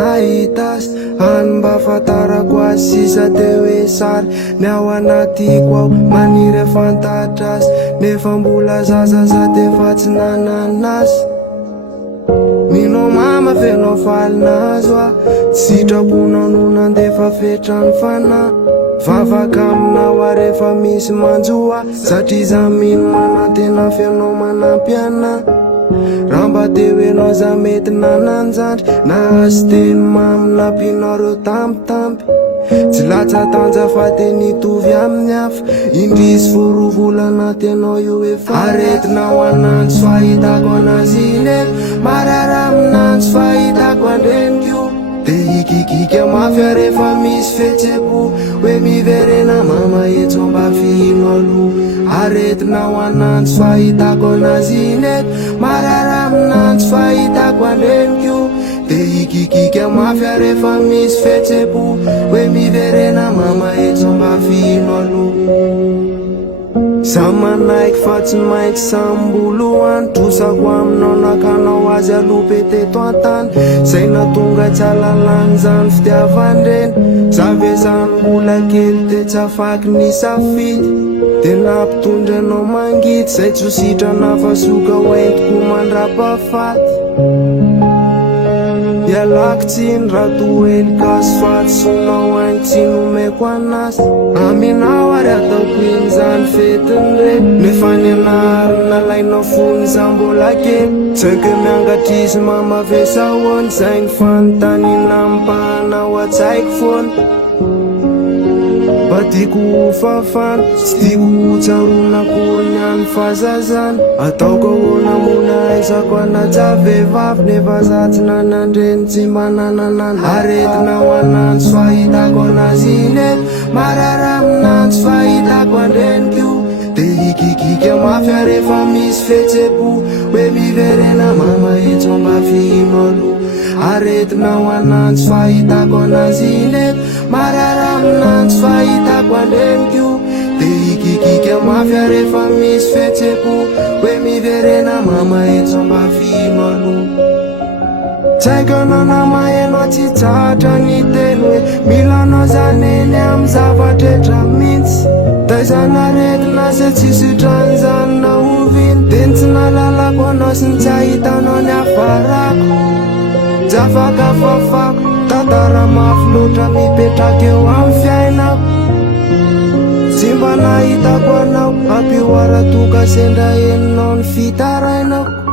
nahitas any mba fatarako azy sisa teo hoe sary ny ao anatiko ao maniry fantatra azy nefa mbola zaza tefa tsy nananazy minao mama fenao falinazo a sitrako nanao nandefa fetrany fana vavaka aminao a rehefa misy manjoa satria za mino manantena fenao manampy ana raha mba te hoenao za mety nananjandry na azy teny mamy nampinao reo tampitampi tsy latsa tanja fa te nitovy amin'ny hafa indrisy forovolana tenao io efa aretinao ananjy fahitako anazy iny marara aminanjy fahitako andrenikio de ikikika mafy rehefa misy fetseko hoe miverena mama etso mba fihino aloha aretinao ananjy fahitako anazy iny marara aminanjy fahitako andrenikio de ikikika mafy rehefa misy fetseko hoe miverena mama etso mba fihino aloha za manaiky fa tsy maintsy sambolo antrosako aminao nakanao azy alope teto antany zay natonga tsy alalany zany fitiavandreny zave zany mbola kely te tsy afaky ny safidy de nampitondry anao mangidy zay tsy ho sitrana fa soka hoentiko mandrapafaty ialako tsiny raha toely gasy faty sonao ainy tsy nomeko anazy aminao ary ataoko iny zany fetiny reny nefa ny anary nalainao fony za mbola kely tsaiky miangatrizy mama vesahoany zay ny fanontaniana mipahanao atsaiko foana mba tiako hofafana tsy tiako hotsaroana akory any fazazana ataoko ahoana mona aizako anaja vehivavy nefa za tsy nanandreny tsy manananana aretinao ananjy fahitako anazy iny marara aminanjy fahitako andrenikio de ikikika mafy rehefa misy fetseko hoe miverena mama etso mba fihino aloha aretinao ananjy fahitako anazy iny marara aminanjy fahitako andrenikio de ikikika mafy rehefa misy fetseko hoe miverena mama etso mba fihino aloha tsaiko anao na mahenao tsy tsatra ny teny hoe milanao zany eny amy zavatretra mihitsy taizanaretina se tsisy trany zany na oviny de ny tsy nalalako anao sy ny tsy ahitanao ny afarako jafaka fafako tantara mafy loatra mipetraka eo amy fiainako tsy mba nahitako anao ampioara toka sendra eninao ny fitarainako